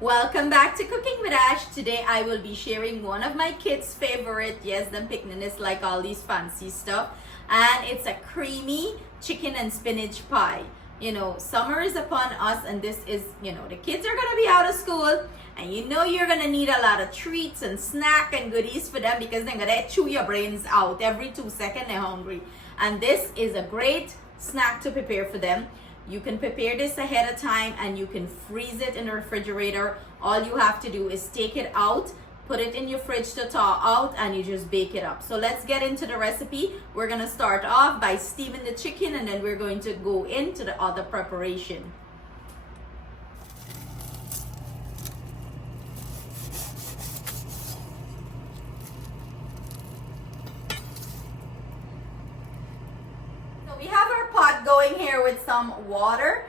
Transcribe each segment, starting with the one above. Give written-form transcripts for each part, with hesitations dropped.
Welcome back to Cooking with Ash. Today I will be sharing one of my kids' favorite. Yes, them picnics like all these fancy stuff. And it's a creamy chicken and spinach pie. You know, summer is upon us and this is, the kids are going to be out of school. And you're going to need a lot of treats and snack and goodies for them because they're going to chew your brains out. Every 2 seconds they're hungry. And this is a great snack to prepare for them. You can prepare this ahead of time and you can freeze it in the refrigerator. All you have to do is take it out, put it in your fridge to thaw out, and you just bake it up. So let's get into the recipe. We're going to start off by steaming the chicken and then we're going to go into the other preparation. We have our pot going here with some water,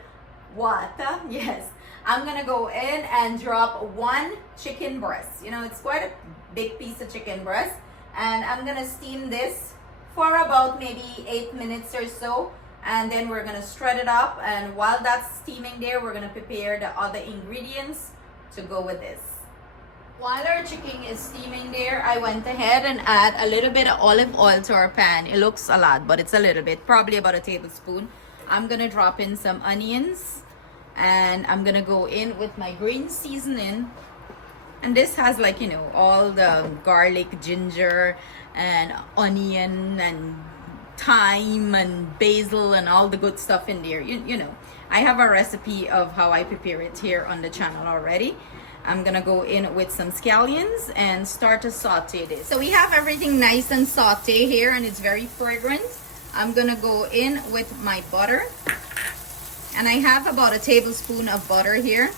yes. I'm gonna go in and drop 1 chicken breast. It's quite a big piece of chicken breast. And I'm gonna steam this for about maybe 8 minutes or so. And then we're gonna shred it up. And while that's steaming there, we're gonna prepare the other ingredients to go with this. While our chicken is steaming there, I went ahead and add a little bit of olive oil to our pan. It looks a lot, but it's a little bit, probably about a tablespoon. I'm gonna drop in some onions and I'm gonna go in with my green seasoning. And this has all the garlic, ginger, and onion, and thyme, and basil, and all the good stuff in there. I have a recipe of how I prepare it here on the channel already. I'm gonna go in with some scallions and start to saute this. So we have everything nice and saute here and it's very fragrant. I'm gonna go in with my butter. And I have about a tablespoon of butter here.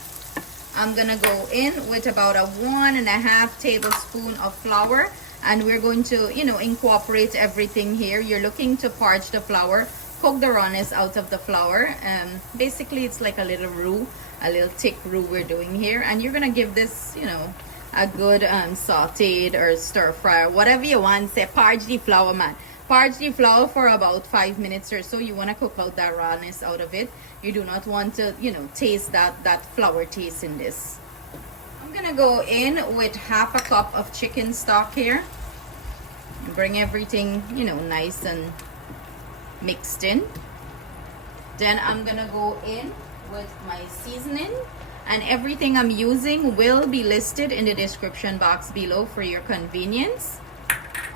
I'm gonna go in with about a 1.5 tablespoon of flour. And we're going to, incorporate everything here. You're looking to parch the flour, cook the rawness out of the flour. Basically, it's like a little roux. A little thick roux we're doing here, and you're gonna give this a good sauteed or stir fry, whatever you want. Say parch the flour, man. Parch the flour for about 5 minutes or so. You want to cook out that rawness out of it. You do not want to taste that flour taste in this. I'm gonna go in with 1/2 cup of chicken stock here and bring everything nice and mixed in. Then I'm gonna go in with my seasoning, and everything I'm using will be listed in the description box below for your convenience.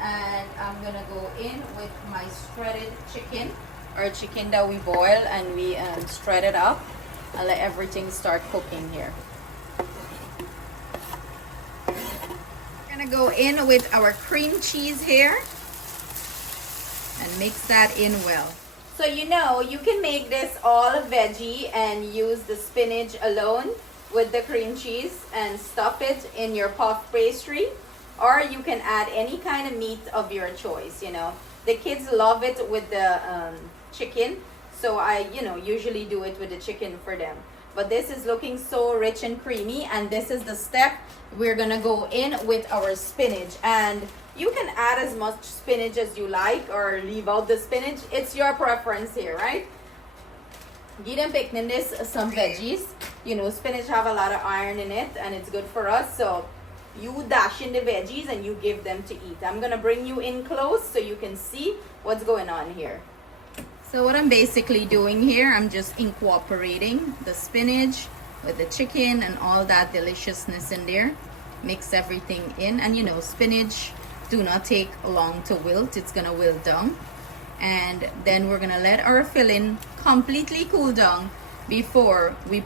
And I'm gonna go in with my shredded chicken, or chicken that we boil and we shred it up, and let everything start cooking here. We're gonna go in with our cream cheese here and mix that in well. So you can make this all veggie and use the spinach alone with the cream cheese and stuff it in your puff pastry, or you can add any kind of meat of your choice. The kids love it with the chicken, so I usually do it with the chicken for them. But this is looking so rich and creamy, and this is the step we're gonna go in with our spinach. And you can add as much spinach as you like or leave out the spinach. It's your preference here, right? Give them picking this some veggies. Spinach have a lot of iron in it and it's good for us. So you dash in the veggies and you give them to eat. I'm gonna bring you in close so you can see what's going on here. So what I'm basically doing here, I'm just incorporating the spinach with the chicken and all that deliciousness in there. Mix everything in, and spinach do not take long to wilt. It's gonna wilt down, and then we're gonna let our filling completely cool down before we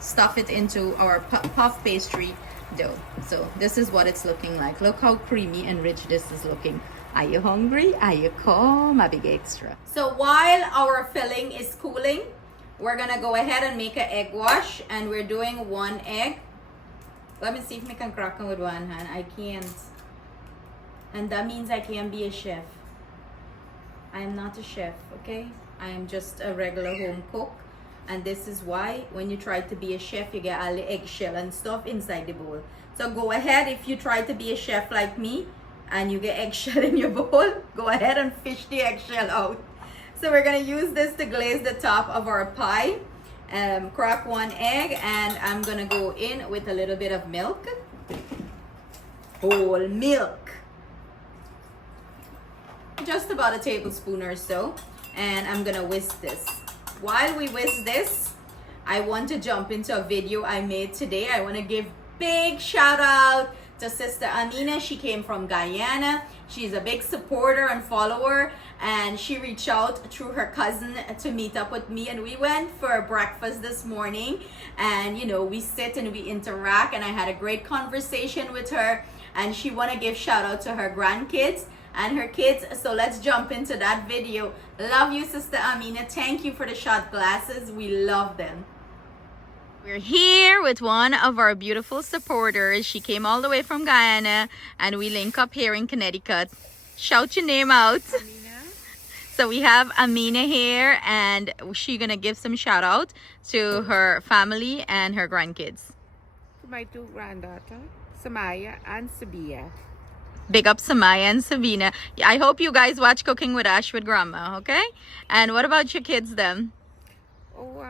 stuff it into our puff pastry dough. So this is what it's looking like. Look how creamy and rich this is looking. Are you hungry? Are you calm? My big extra. So while our filling is cooling, we're gonna go ahead and make an egg wash, and we're doing 1 egg. Let me see if I can crack it with one hand. I can't. And that means I can't be a chef. I am not a chef, okay? I am just a regular home cook. And this is why when you try to be a chef, you get all the eggshell and stuff inside the bowl. So go ahead, if you try to be a chef like me and you get eggshell in your bowl, go ahead and fish the eggshell out. So we're gonna use this to glaze the top of our pie. crack 1 egg, and I'm gonna go in with a little bit of milk. Whole milk. Just about a tablespoon or so. And I'm gonna whisk this. While we whisk this, I want to jump into a video I made today. I want to give big shout out to Sister Amina. She came from Guyana. She's a big supporter and follower, and she reached out through her cousin to meet up with me, and we went for breakfast this morning, and you know, we sit and we interact, and I had a great conversation with her, and she want to give shout out to her grandkids and her kids. So let's jump into that video. Love you, Sister Amina. Thank you for the shot glasses. We love them. We're here with one of our beautiful supporters. She came all the way from Guyana, and we link up here in Connecticut. Shout your name out. Amina. So we have Amina here, and she's gonna give some shout out to her family and her grandkids. To my 2 granddaughters, Samaya and Sabia. Big up Samaya and Sabina. I hope you guys watch Cooking with Ash with Grandma, okay? And what about your kids then? Oh,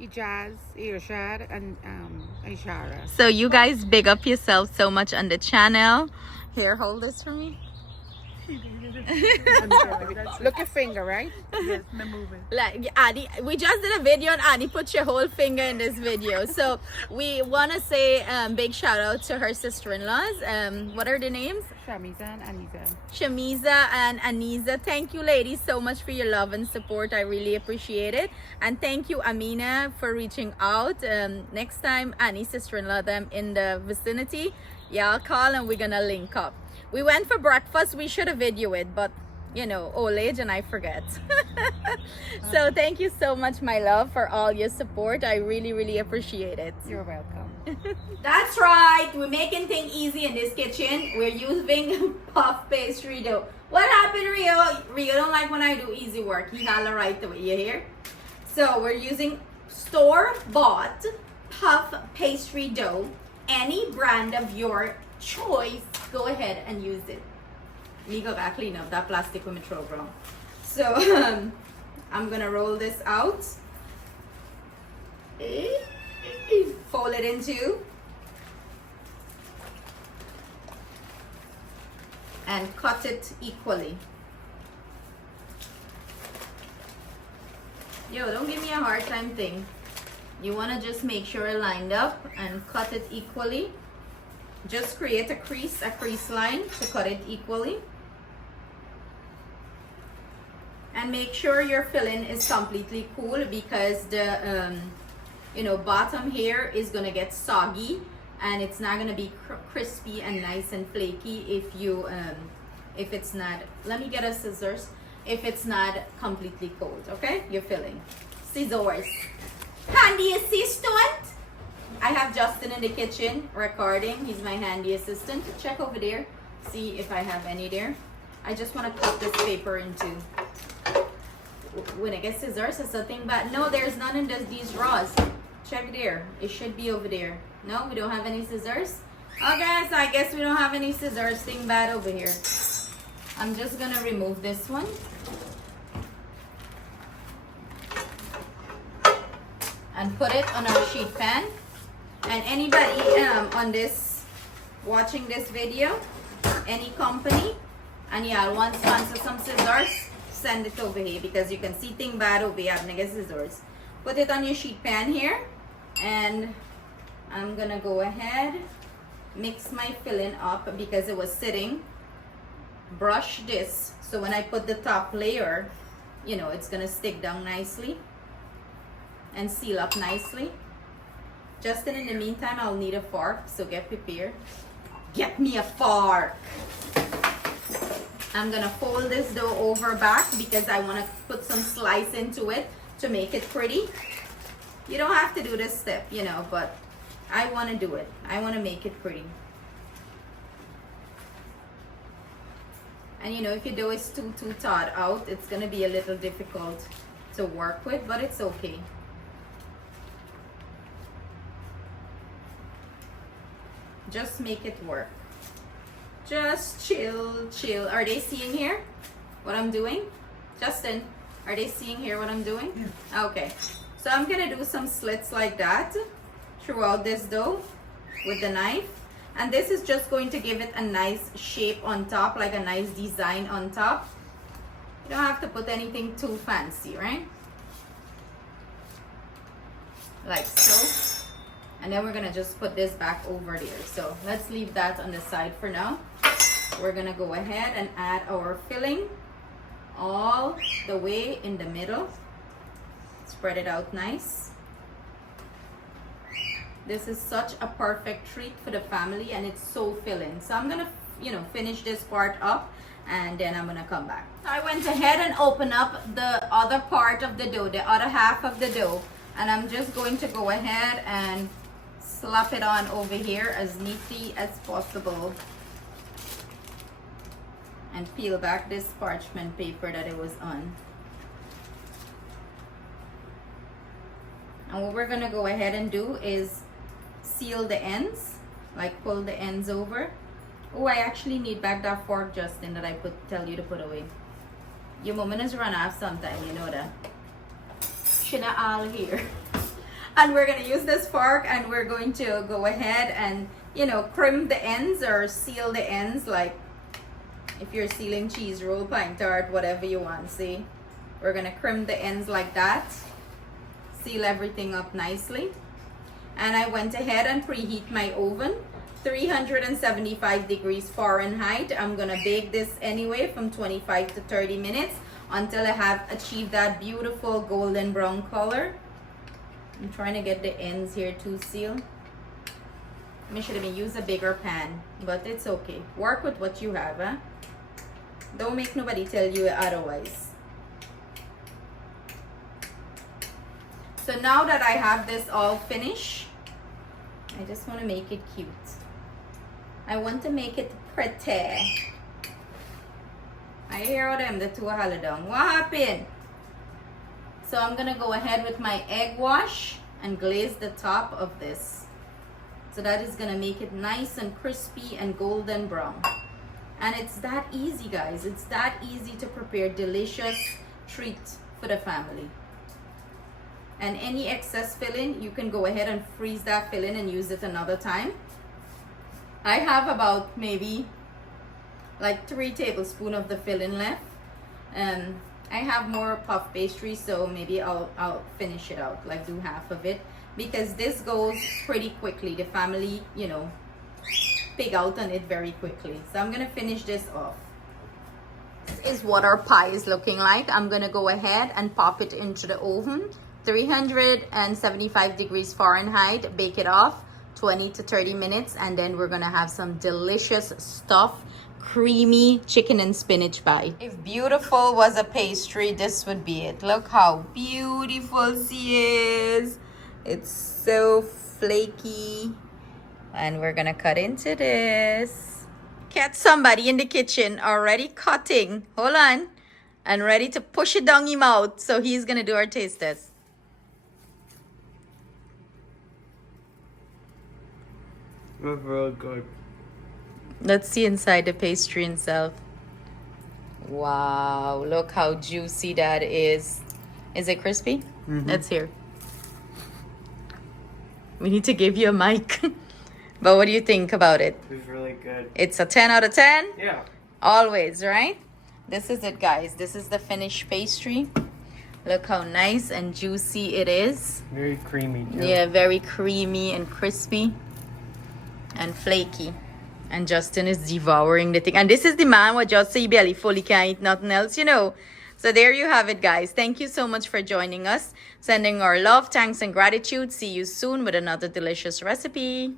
Ijaz, Irshad, and Ishara. So you guys big up yourselves so much on the channel. Here, hold this for me. Look your finger, right? Yes, me moving. Like Annie, we just did a video and Annie put your whole finger in this video. So we want to say big shout out to her sister-in-laws. What are the names? Shamiza and Aniza. Shamiza and Aniza. Thank you ladies so much for your love and support. I really appreciate it. And thank you Amina for reaching out. Next time Annie's sister-in-law them in the vicinity, y'all call and we're gonna link up. We went for breakfast. We should have video it, but you know, old age and I forget. So thank you so much, my love, for all your support. I really appreciate it. You're welcome. That's right. We're making things easy in this kitchen. We're using puff pastry dough. What happened, Rio? Rio don't like when I do easy work. He holler right away. You hear? So we're using store-bought puff pastry dough. Any brand of your choice, go ahead and use it. Me go back clean up that plastic with my throw brown. So I'm gonna roll this out. Fold it in two. And cut it equally. Yo, don't give me a hard time thing. You wanna just make sure it lined up and cut it equally. Just create a crease line to cut it equally. And make sure your filling is completely cool, because the bottom here is gonna get soggy and it's not gonna be crispy and nice and flaky if it's not, let me get a scissors, if it's not completely cold. Okay, your filling. Scissors. Handy assistant. I have Justin in the kitchen recording. He's my handy assistant. Check over there, see if I have any there. I just want to cut this paper into. When I get scissors, it's a thing, but no, there's none in these drawers. Check there. It should be over there. No, we don't have any scissors. Okay, so I guess we don't have any scissors. Thing bad over here. I'm just gonna remove this one. And put it on our sheet pan. And anybody on this, watching this video, any company, and y'all want to sponsor some scissors, send it over here, because you can see thing bad over here. I'm gonna get scissors. Put it on your sheet pan here, and I'm gonna go ahead, mix my filling up because it was sitting. Brush this so when I put the top layer, you know, it's gonna stick down nicely and seal up nicely. Justin, in the meantime, I'll need a fork, so get prepared. Get me a fork. I'm gonna fold this dough over back because I want to put some slice into it to make it pretty. You don't have to do this step, you know, but I want to do it. I want to make it pretty. And you know, if your dough is too thawed out, it's gonna be a little difficult to work with, but it's okay. Just make it work. Just chill. Are they seeing here what I'm doing? Justin, are they seeing here what I'm doing? Yeah. Okay. So I'm gonna do some slits like that throughout this dough with the knife. And this is just going to give it a nice shape on top, like a nice design on top. You don't have to put anything too fancy, right? Like so. And then we're gonna just put this back over there. So let's leave that on the side for now. We're gonna go ahead and add our filling all the way in the middle. Spread it out nice. This is such a perfect treat for the family, and it's so filling. So I'm gonna, finish this part up, and then I'm gonna come back. I went ahead and opened up the other part of the dough, the other half of the dough, and I'm just going to go ahead and slap it on over here as neatly as possible, and peel back this parchment paper that it was on. And what we're gonna go ahead and do is seal the ends, like pull the ends over. Oh, I actually need back that fork, Justin, that I tell you to put away. Your moment has run off sometime, you know that. Shina all here. And we're gonna use this fork, and we're going to go ahead and, crimp the ends or seal the ends, like if you're sealing cheese roll, pine tart, whatever you want. See, we're gonna crimp the ends like that, seal everything up nicely. And I went ahead and preheat my oven, 375 degrees Fahrenheit. I'm gonna bake this anyway from 25 to 30 minutes until I have achieved that beautiful golden brown color. I'm trying to get the ends here to seal. I should have used a bigger pan, but it's okay. Work with what you have, huh? Don't make nobody tell you otherwise. So now that I have this all finished, I just want to make it cute. I want to make it pretty. I hear them, the two halidong. What happened? So I'm gonna go ahead with my egg wash and glaze the top of this. So that is gonna make it nice and crispy and golden brown. And it's that easy, guys. It's that easy to prepare delicious treat for the family. And any excess filling, you can go ahead and freeze that filling and use it another time. I have about maybe like 3 tablespoons of the filling left. I have more puff pastry, so maybe I'll finish it out, like do half of it, because this goes pretty quickly. The family, pig out on it very quickly. So I'm gonna finish this off. This is what our pie is looking like. I'm gonna go ahead and pop it into the oven, 375 degrees Fahrenheit, bake it off 20 to 30 minutes, and then we're gonna have some delicious stuffed creamy chicken and spinach pie. If beautiful was a pastry, this would be it. Look how beautiful she is. It's so flaky. And we're gonna cut into this. Catch somebody in the kitchen already cutting. Hold on. And ready to push it down your mouth. So he's gonna do our taste test. That's really good. Let's see inside the pastry itself. Wow, look how juicy that is. Is it crispy? Mm-hmm. Let's hear. We need to give you a mic. But what do you think about it? It's really good. It's a 10 out of 10? Yeah. Always, right? This is it, guys. This is the finished pastry. Look how nice and juicy it is. Very creamy too. Yeah, very creamy and crispy and flaky. And Justin is devouring the thing. And this is the man who just say belly full, he can't eat nothing else, So there you have it, guys. Thank you so much for joining us. Sending our love, thanks, and gratitude. See you soon with another delicious recipe.